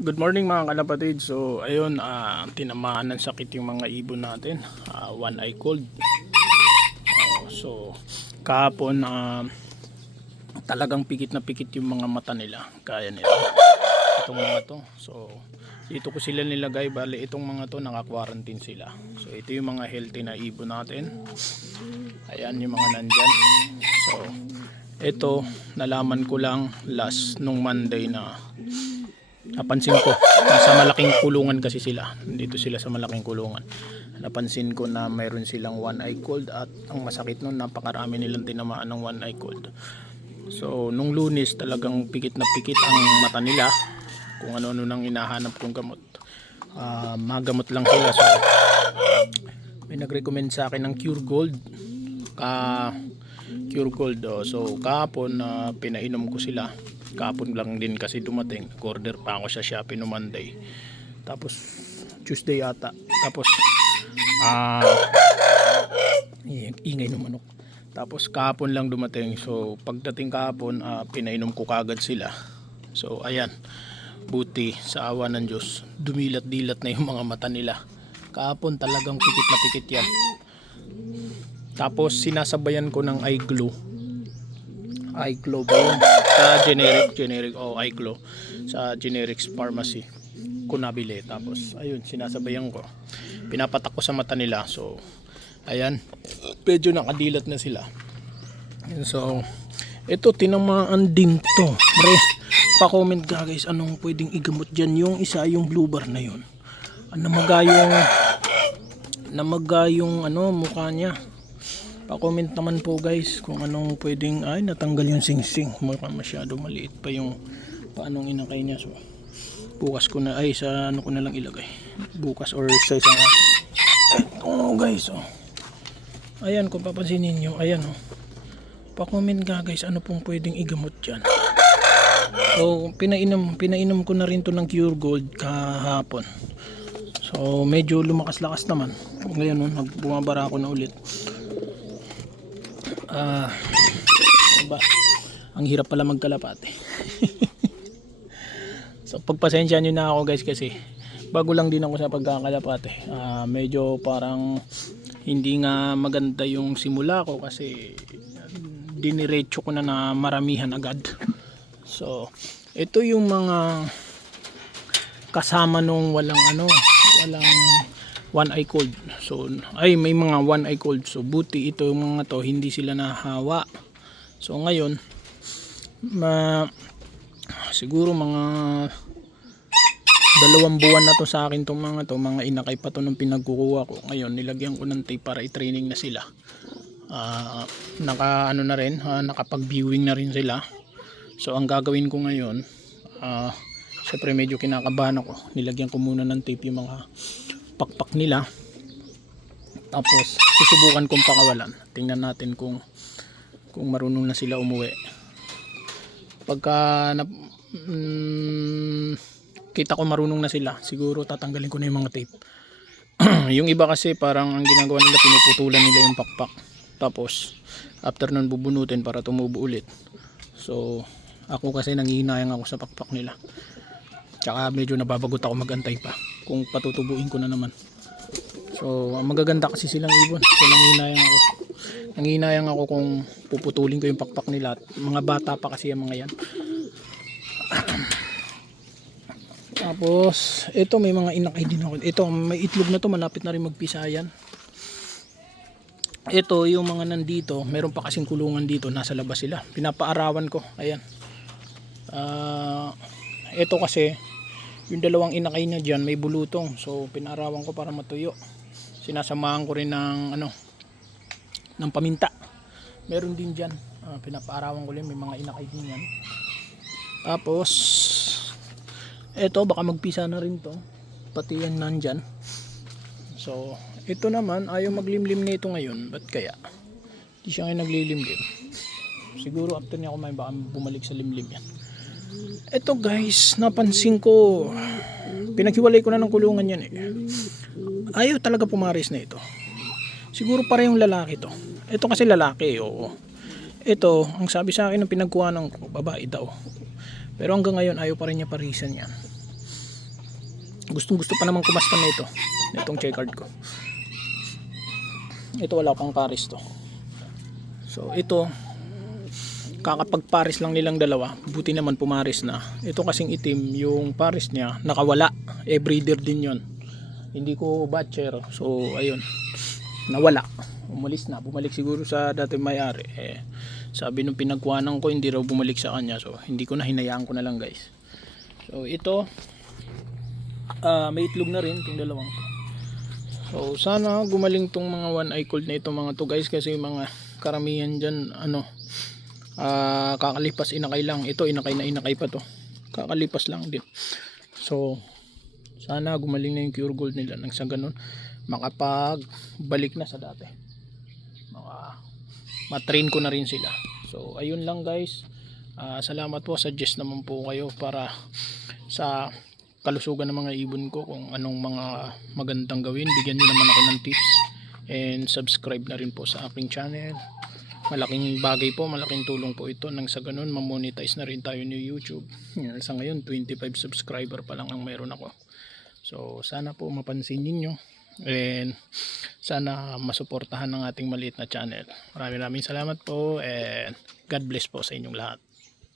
Good morning mga kalapatid. So ayun, ah, tinamaan ng sakit yung mga ibon natin. Ah, one eye cold. Oh, so kahapon ah, talagang pikit na pikit yung mga mata nila. Kaya nila. Itong mga to. So dito ko sila nilagay. Bali itong mga to naka-quarantine sila. So ito yung mga healthy na ibon natin. Ayan yung mga nandyan. So ito nalaman ko lang last nung Monday na napansin ko nasa malaking kulungan kasi sila. Dito sila sa malaking kulungan. Napansin ko na mayroon silang one eye cold at ang masakit nun napakarami nilang tinamaan ng one eye cold. So nung lunes talagang pikit na pikit ang mata nila kung ano-ano nang inahanap kong gamot. Ah, magamot lang sila. So may nag-recommend sa akin ng Cure Gold. Ka Cure Gold oh. so kahapon na pinainom ko sila kahapon lang din kasi dumating. Order pa ako sa Shopee no Monday. Tapos Tuesday ata. Tapos ah i- ingay ng manok. Tapos kahapon lang dumating. So pagdating kahapon ah, pinainom ko kagad sila. So ayan. Buti sa awa ng Diyos dumilat-dilat na yung mga mata nila. Kahapon talagang pikit na pikit yan. Tapos sinasabayan ko ng eye glue eye glow ba yun? Sa generic generic o eye glow sa generics pharmacy ko nabili tapos ayun sinasabayan ko. Pinapatak ko sa mata nila. So ayan. Medyo nakadilat na sila. So ito tinamaan din to. Pre pa-comment ka guys. Anong pwedeng igamot dyan? Yung isa yung blue bar na yun. Ano maga yung namaga yung ano mukha niya Pa-comment naman po guys kung anong pwedeng ay natanggal yung singsing. Mukhang masyado maliit pa yung paanong inakay niya. So bukas ko na ay sa ano ko na lang ilagay. Bukas or sa isang Oh guys oh. Ayan kung papansinin niyo, ayan oh. Pa-comment ka guys ano pong pwedeng igamot diyan. So pinainom pinainom ko na rin to ng Cure Gold kahapon. So medyo lumakas-lakas naman. Ngayon oh, nagbumabara ako na ulit. Ah, ba? Ang hirap pala magkalapate. so pagpasensya nyo na ako guys kasi bago lang din ako sa pagkakalapate. Ah, medyo parang hindi nga maganda yung simula ko kasi diniretso ko na na maramihan agad. So, ito yung mga kasama nung walang ano, walang one eye cold. So, ay may mga one eye cold. So, buti ito yung mga to, hindi sila nahawa. So, ngayon, ma siguro mga dalawang buwan na to sa akin tong mga to, mga inakay pa to nung pinagkukuha ko. Ngayon, nilagyan ko ng tape para i-training na sila. Ah, naka ano na rin, ah, nakapag-viewing na rin sila. So, ang gagawin ko ngayon, ah, syempre medyo kinakabahan ako. Nilagyan ko muna ng tape yung mga pakpak nila. Tapos susubukan kong pakawalan tingnan natin kung kung marunong na sila umuwi. Pagka na, mm, kita ko marunong na sila siguro tatanggalin ko na yung mga tape. Yung iba kasi parang ang ginagawa nila pinuputulan nila yung pakpak. Tapos after nun bubunutin para tumubo ulit. So ako kasi nangihinayang ako sa pakpak nila. Tsaka medyo nababagot ako magantay pa kung patutubuin ko na naman. So, ang magaganda kasi silang ibon. So, nanginayang ako. Nanginayang ako kung puputulin ko yung pakpak nila. At mga bata pa kasi yung mga yan. Tapos, ito may mga inakay din ako. Ito, may itlog na to. Malapit na rin magpisayan. Ito, yung mga nandito. Meron pa kasing kulungan dito. Nasa labas sila. Pinapaarawan ko. Ayan. Ah... ito kasi yung dalawang inakay niya dyan may bulutong. So pinarawan ko para matuyo. Sinasamahan ko rin ng ano ng paminta. Meron din dyan. Ah, pinapaarawan ko rin. May mga inakay din yan. Tapos ito baka magpisa na rin to. Pati yan nandyan. So ito naman ayaw maglimlim na ito ngayon. Ba't kaya? Di siya ngayon naglilimlim. Siguro after niya kumain baka bumalik sa limlim yan ito guys, napansin ko, pinaghiwalay ko na ng kulungan yan eh. Ayaw talaga pumaris na ito. Siguro parehong lalaki to. Ito kasi lalaki, oo. Ito, ang sabi sa akin ng pinagkuhanan ko, babae daw. Pero hanggang ngayon ayaw pa rin niya parisan yan. gustong gusto pa naman kumastan na ito itong checkered ko ito wala pang pares to so ito kakapag pares lang nilang dalawa buti naman pumares na. Ito kasing itim yung pares niya nakawala. Eh breeder din yon hindi ko batcher so ayun. Nawala. Umalis na. Bumalik siguro sa dati may-ari. Eh sabi nung pinagkuhanan ko hindi raw bumalik sa kanya. So hindi ko na hinayaan ko na lang guys. So ito ah, may itlog na rin itong dalawang so sana gumaling tong mga one eye cold na ito mga to guys kasi mga karamihan dyan ano ah, kakalipas inakay lang. Ito inakay na inakay pa to. Kakalipas lang din. So sana gumaling na yung cure gold nila. Nang sa ganun makapagbalik na sa dati. Maka matrain ko na rin sila. So ayun lang guys. Ah, salamat po. Suggest naman po kayo para sa kalusugan ng mga ibon ko kung anong mga magandang gawin. Bigyan nyo naman ako ng tips. And subscribe na rin po sa aking channel malaking bagay po malaking tulong po ito. Nang sa ganun mamonetize na rin tayo ni YouTube. Sa ngayon 25 subscriber pa lang ang meron ako. So sana po mapansin ninyo. And sana masuportahan ng ating maliit na channel. Maraming maraming salamat po and God bless po sa inyong lahat